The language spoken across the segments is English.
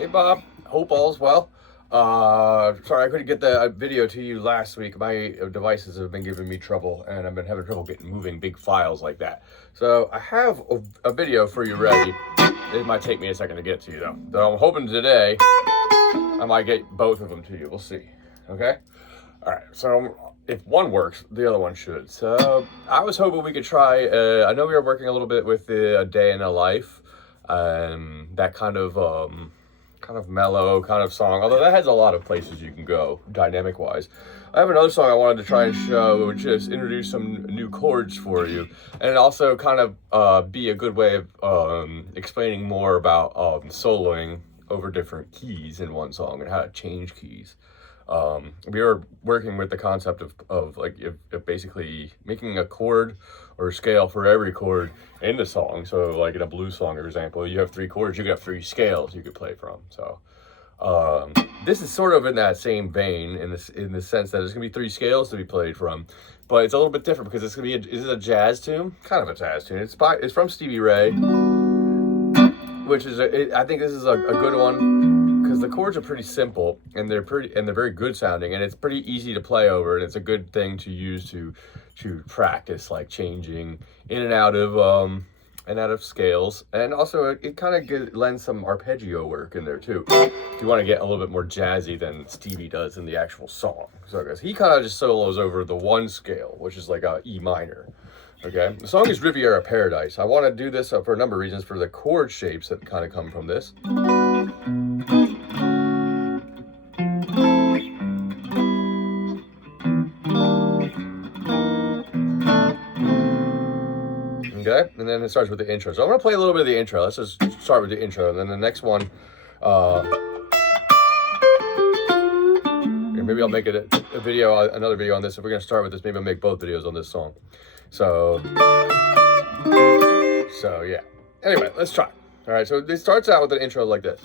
Hey Bob, hope all's well. Sorry I couldn't get the video to you last week. My devices have been giving me trouble, and I've been having trouble moving big files like that. So I have a video for you ready. It might take me a second to get to you though. So I'm hoping today I might get both of them to you. We'll see. Okay. All right. So if one works, the other one should. So I was hoping we could try. I know we were working a little bit with the day in a life. That kind of mellow kind of song, although that has a lot of places you can go dynamic wise. I have another song I wanted to try and show, which is introduce some new chords for you, and also kind of be a good way of explaining more about soloing over different keys in one song and how to change keys. We were working with the concept of like if basically making a chord or scale for every chord in the song. So like in a blues song, for example, you have 3 chords, you got 3 scales you could play from. So this is sort of in that same vein in the sense that there's gonna be 3 scales to be played from, but it's a little bit different because it's gonna be is it a jazz tune? Kind of a jazz tune. It's from Stevie Ray, which is I think this is a good one because the chords are pretty simple and they're very good sounding, and it's pretty easy to play over, and it's a good thing to use to practice like changing in and out of scales, and also it kind of lends some arpeggio work in there too if you want to get a little bit more jazzy than Stevie does in the actual song. So guys, he kind of just solos over the 1 scale, which is like a E minor. Okay, the song is Riviera Paradise. I want to do this for a number of reasons, for the chord shapes that kind of come from this. Okay, and then it starts with the intro. So I'm going to play a little bit of the intro. Let's just start with the intro, and then the next one, maybe I'll make it a video, another video on this. If we're going to start with this, maybe I'll make both videos on this song. So yeah. Anyway, let's try. All right, so it starts out with an intro like this.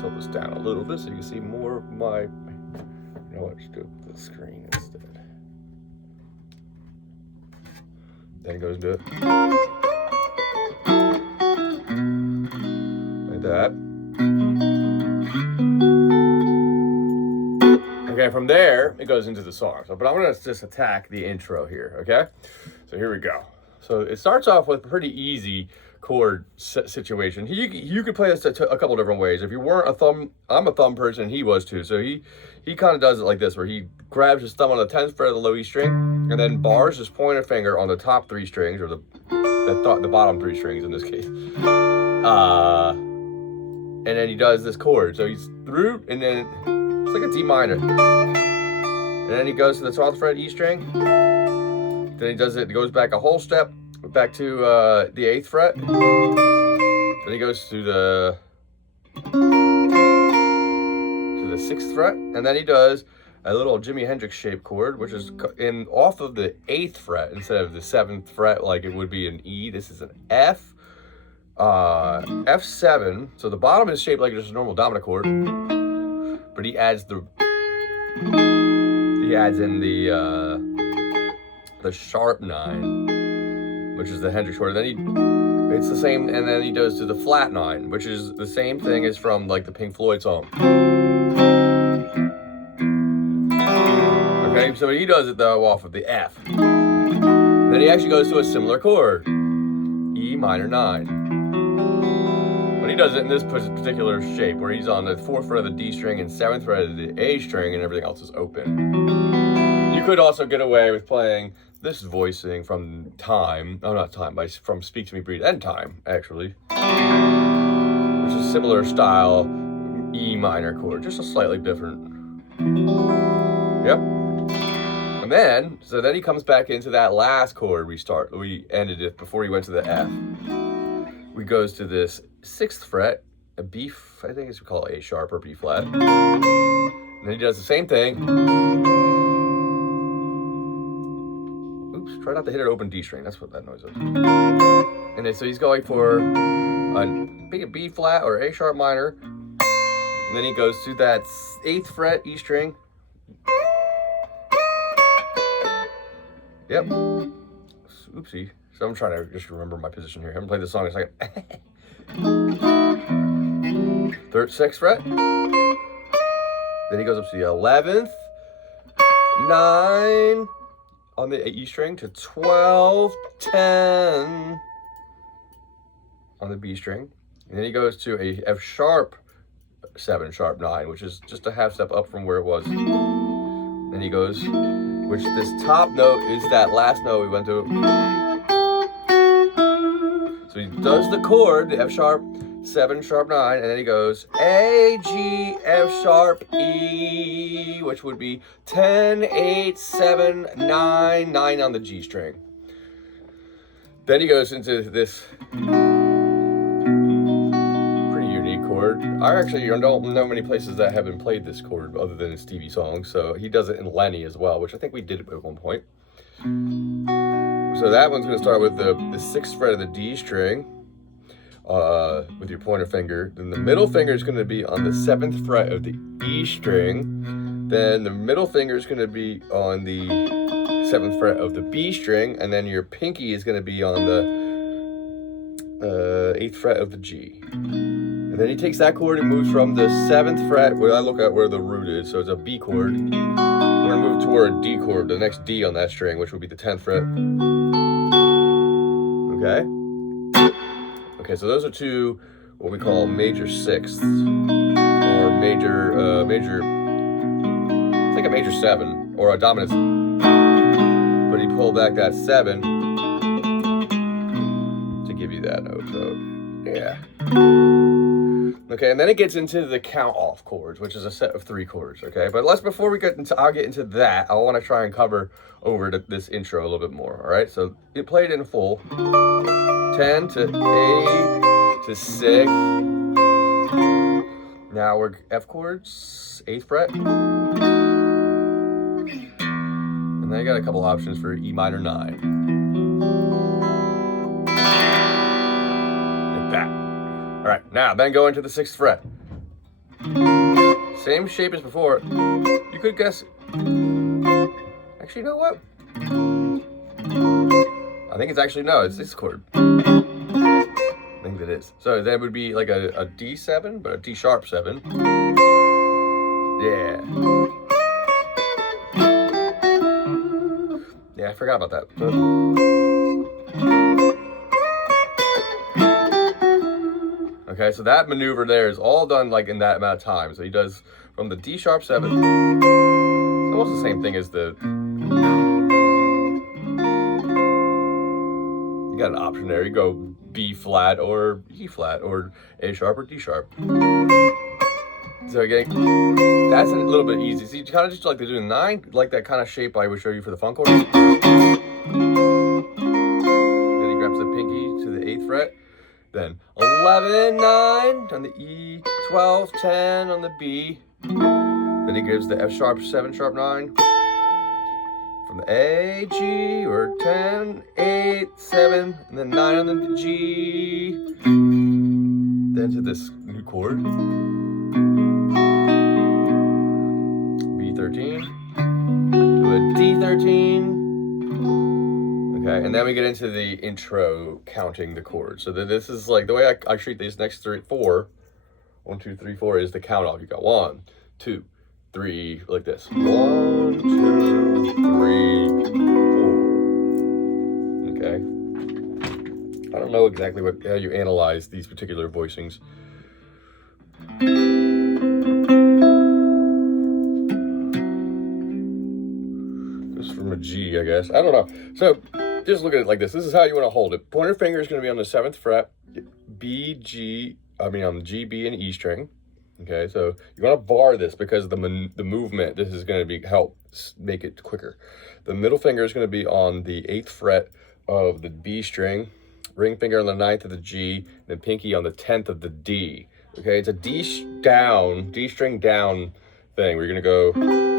Tilt this down a little bit so you can see more of my, you know what, let's do the screen instead. Then it goes into it. Like that. Okay, from there, it goes into the song. So, but I'm gonna just attack the intro here, okay? So here we go. So it starts off with a pretty easy chord situation. You could play this a couple different ways. If you weren't a thumb, I'm a thumb person, he was too. So he kind of does it like this, where he grabs his thumb on the 10th fret of the low E string, and then bars his pointer finger on the top 3 strings, or the bottom 3 strings in this case. And then he does this chord. So he's through, and then it's like a D minor. And then he goes to the 12th fret E string. Then he does it, goes back a whole step, back to the 8th fret. Then he goes to the 6th fret, and then he does a little Jimi Hendrix shaped chord, which is off of the 8th fret instead of the 7th fret like it would be an E. This is an F, F7. So the bottom is shaped like just a normal dominant chord, but he adds in the sharp 9, which is the Hendrix chord. Then it's the same, and then he does to the flat 9, which is the same thing as from like the Pink Floyd song. Okay, so he does it though off of the F. Then he actually goes to a similar chord, E minor 9. But he does it in this particular shape, where he's on the 4th fret of the D string and 7th fret of the A string, and everything else is open. You could also get away with playing this voicing from Time, from Speak to Me, Breathe, and Time, actually, which is similar style E minor chord, just a slightly different. Yep. And then he comes back into that last chord we ended it before he went to the F. We goes to this 6th fret, a B, I think it's called A sharp or B flat. And then he does the same thing. Oops, try not to hit an open D string. That's what that noise is. And then so he's going for a B flat or A sharp minor. And then he goes to that 8th fret E string. Yep. Oopsie. So I'm trying to just remember my position here. I haven't played this song in a second. Third, 6th fret. Then he goes up to the 11th, 9 on the E string to 12, 10 on the B string. And then he goes to a F sharp 7 sharp 9, which is just a half step up from where it was. Then he goes, which this top note is that last note we went to. So he does the chord, the F sharp 7 sharp 9, and then he goes A, G, F sharp, E, which would be 10, 8, 7, 9, 9 on the G string. Then he goes into this pretty unique chord. I actually don't know many places that haven't played this chord other than in Stevie songs, so he does it in Lenny as well, which I think we did at one point. So that one's going to start with the 6th fret of the D string. With your pointer finger. Then the middle finger is going to be on the 7th fret of the E string. Then the middle finger is going to be on the 7th fret of the B string. And then your pinky is going to be on the 8th fret of the G. And then he takes that chord and moves from the 7th fret, where I look at where the root is, so it's a B chord. We're going to move toward a D chord, the next D on that string, which would be the 10th fret. Okay? Okay, so those are two what we call major 6ths, or major, it's like a major 7, or a dominant, but he pulled back that 7 to give you that note, so yeah. Okay, and then it gets into the count off chords, which is a set of 3 chords, okay? But before we get into, I'll get into that, I want to try and cover over this intro a little bit more, all right? So it played in full. 10 to A to 6. Now we're F chords, 8th fret. And then I got a couple options for E minor 9. Like that. All right, now then go into the 6th fret. Same shape as before. You could guess. Actually, you know what? I think it's actually, no, it's this chord. I think that is. So that would be like a D7, but a D sharp 7. Yeah. Yeah, I forgot about that. Okay, so that maneuver there is all done like in that amount of time. So he does from the D sharp 7. It's almost the same thing as the... You got an option there. You go B flat or E flat or A sharp or D sharp. So again, that's a little bit easy. See, you kind of just like to do 9, like that kind of shape I would show you for the funk chord. Then he grabs the pinky to the 8th fret. Then 11, 9 on the E, 12, 10 on the B. Then he gives the F sharp 7 sharp 9. From the A, G, or 10, 8, 7, and then 9 on the G. Then to this new chord. B13 to a D13. Okay, and then we get into the intro counting the chords. So this is like the way I treat these next 4. 1, 2, 3, 4 is the count off. You got 1, 2, 3, like this. 1, 2, 3, 4. Okay. I don't know exactly how you analyze these particular voicings. Just from a G, I guess. I don't know. So just look at it like this. This is how you want to hold it. Pointer finger is going to be on the 7th fret, on the G, B, and E string. Okay, so you want to bar this because the movement, this is going to help make it quicker. The middle finger is going to be on the 8th fret of the B string, ring finger on the 9th of the G, and then pinky on the 10th of the D. Okay, it's a D string down thing. We're going to go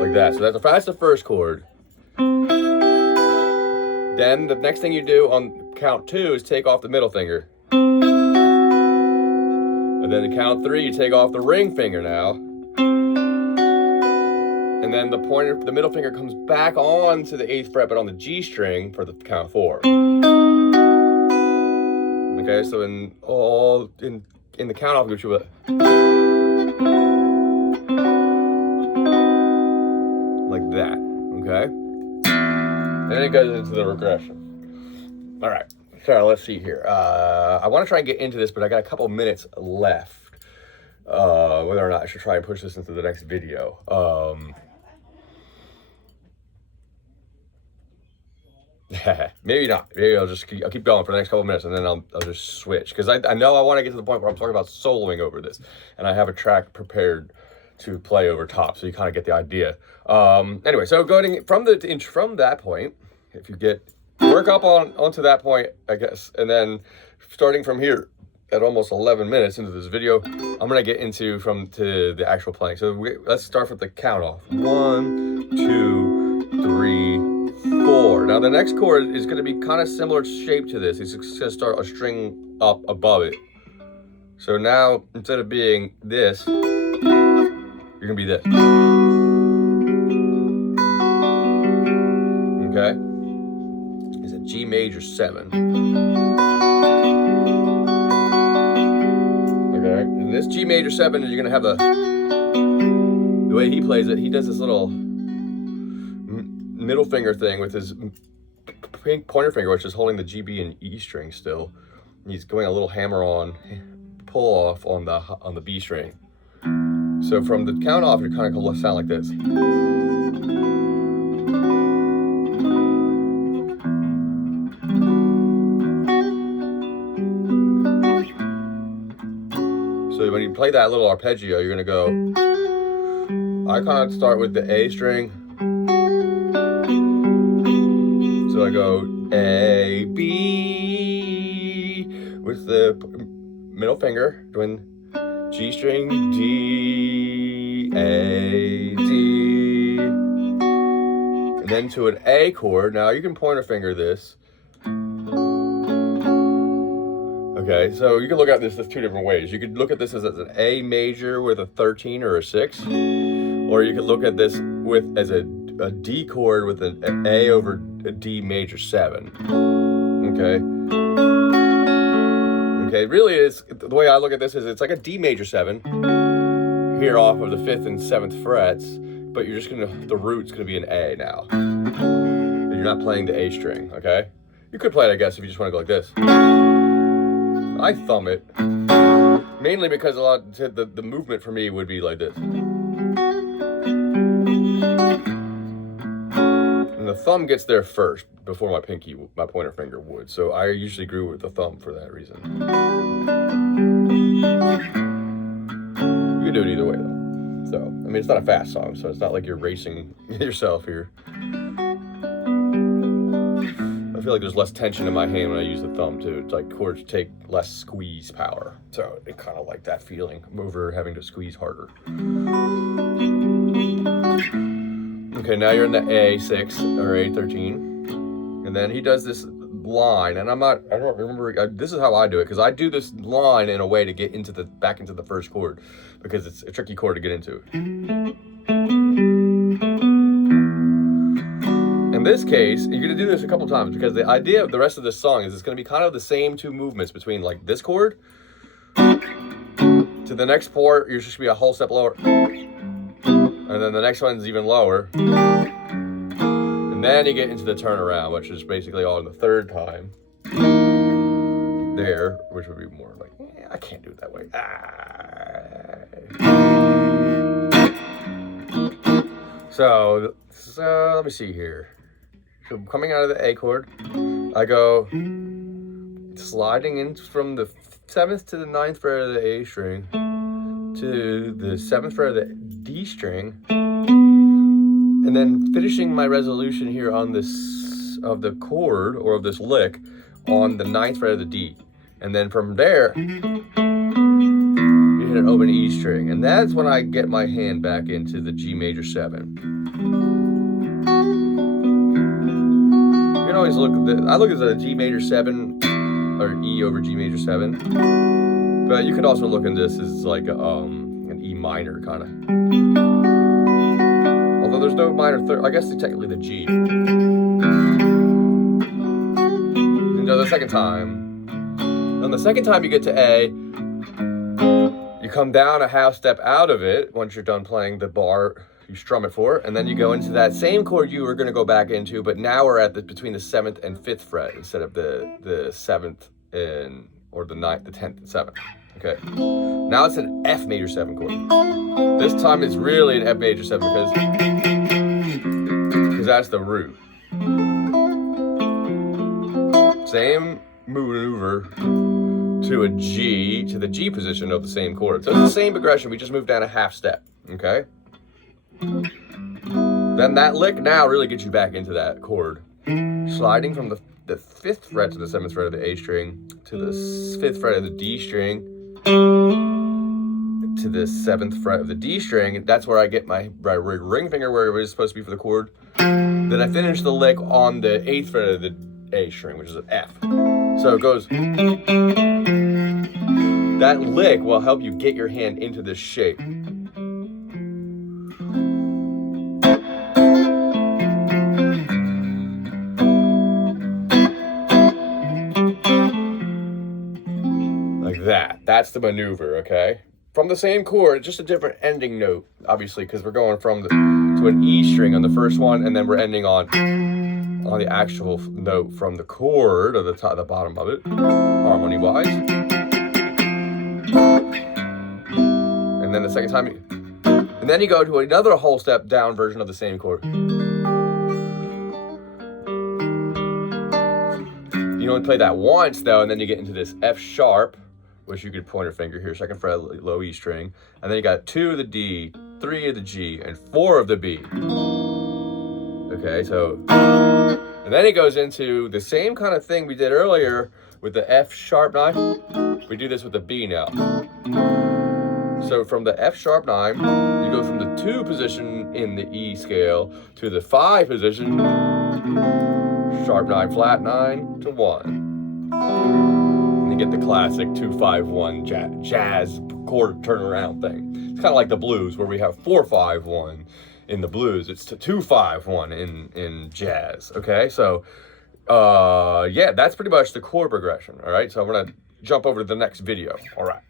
like that. So that's the first chord. Then the next thing you do on count 2 is take off the middle finger. And then to count 3, you take off the ring finger now. And then the middle finger comes back on to the 8th fret, but on the G string for the count of 4. Okay, so in the count off, which you like that, okay? And then it goes into the regression. All right, so let's see here. I want to try and get into this, but I got a couple minutes left. Whether or not I should try and push this into the next video. Maybe not. Maybe I'll keep going for the next couple minutes, and then I'll just switch, because I know I want to get to the point where I'm talking about soloing over this, and I have a track prepared to play over top, so you kind of get the idea. Anyway, so going from that point, if you work up onto that point, I guess, and then starting from here at almost 11 minutes into this video, I'm gonna get into to the actual playing. So let's start with the count off. 1, 2, 3, 4. Now the next chord is gonna be kind of similar shape to this. It's gonna start a string up above it. So now instead of being this, you're gonna be this. Okay? It's a G major 7. Okay? And this G major 7 is you're gonna have the way he plays it, he does this little middle finger thing with his pointer finger, which is holding the G, B, and E string still. And he's going a little hammer-on pull off on the B string. So from the count off, it kind of sound like this. So when you play that little arpeggio, you're gonna go, I kind of start with the A string. So I go A, B, with the middle finger, doing G string, D, A, D, and then to an A chord. Now you can pointer finger this. Okay, so you can look at this as 2 different ways. You could look at this as an A major with a 13 or a 6, or you could look at this as a D chord with an A over a D major 7. Okay. Okay, really the way I look at this is it's like a D major 7 here off of the 5th and 7th frets, but you're just the root's gonna be an A now. And you're not playing the A string, okay? You could play it, I guess, if you just want to go like this. I thumb it, mainly because the movement for me would be like this. And the thumb gets there first before my pointer finger would. So I usually grew with the thumb for that reason. You can do it either way though. So, I mean, it's not a fast song, so it's not like you're racing yourself here. I feel like there's less tension in my hand when I use the thumb too. It's like chords take less squeeze power. So it kind of like that feeling over having to squeeze harder. Okay, now you're in the A6 or A13. And then he does this line, and I don't remember, this is how I do it, because I do this line in a way to get back into the first chord, because it's a tricky chord to get into. In this case, you're gonna do this a couple times, because the idea of the rest of this song is it's gonna be kind of the same 2 movements between like this chord to the next chord. You're just gonna be a whole step lower, and then the next one's even lower, and then you get into the turnaround, which is basically all in the 3rd time there, which would be more like, I can't do it that way. So let me see here. So coming out of the A chord, I go sliding in from the 7th to the 9th fret of the A string to the 7th fret of the D string, and then finishing my resolution here on of the chord, or of this lick, on the 9th fret of the D. And then from there, you hit an open E string, and that's when I get my hand back into the G major 7. You can always look at I look at the G major 7 or E over G major 7, but you could also look at this as like an E minor kind of. Although there's there's no minor third. I guess technically the G. The second time. On the second time you get to A, you come down a half step out of it once you're done playing the bar you strum it for, and then you go into that same chord you were going to go back into, but now we're at between the 7th and 5th fret instead of the 7th or the 9th, the 10th and 7th. Okay. Now it's an F major 7 chord. This time it's really an F major 7 because that's the root. Same maneuver to a G, to the G position of the same chord. So it's the same progression, we just moved down a half step, okay? Then that lick now really gets you back into that chord. Sliding from the 5th fret to the 7th fret of the A string, to the 5th fret of the D string, to the 7th fret of the D string. That's where I get my ring finger where it was supposed to be for the chord. Then I finish the lick on the 8th fret of the A string, which is an F. So it goes. That lick will help you get your hand into this shape. Like that. That's the maneuver, okay? From the same chord, just a different ending note, obviously, because we're going from to an E string on the first one, and then we're ending on the actual note from the chord, or the top, the bottom of it, harmony-wise. And then the second time, and then you go to another whole step down version of the same chord. You only play that once, though, and then you get into this F sharp, which you could point your finger here, 2nd fret low E string, and then you got 2 of the D, 3 of the G, and 4 of the B. Okay, so, and then it goes into the same kind of thing we did earlier with the F sharp 9. We do this with the B now. So from the F sharp 9, you go from the 2 position in the E scale to the 5 position, sharp 9, flat 9 to 1. And you get the classic 2-5-1 jazz chord turnaround thing. It's kind of like the blues where we have 4-5-1 in the blues. It's 2-5-1 in jazz. Okay, so yeah, that's pretty much the chord progression. All right, so I'm gonna jump over to the next video. All right.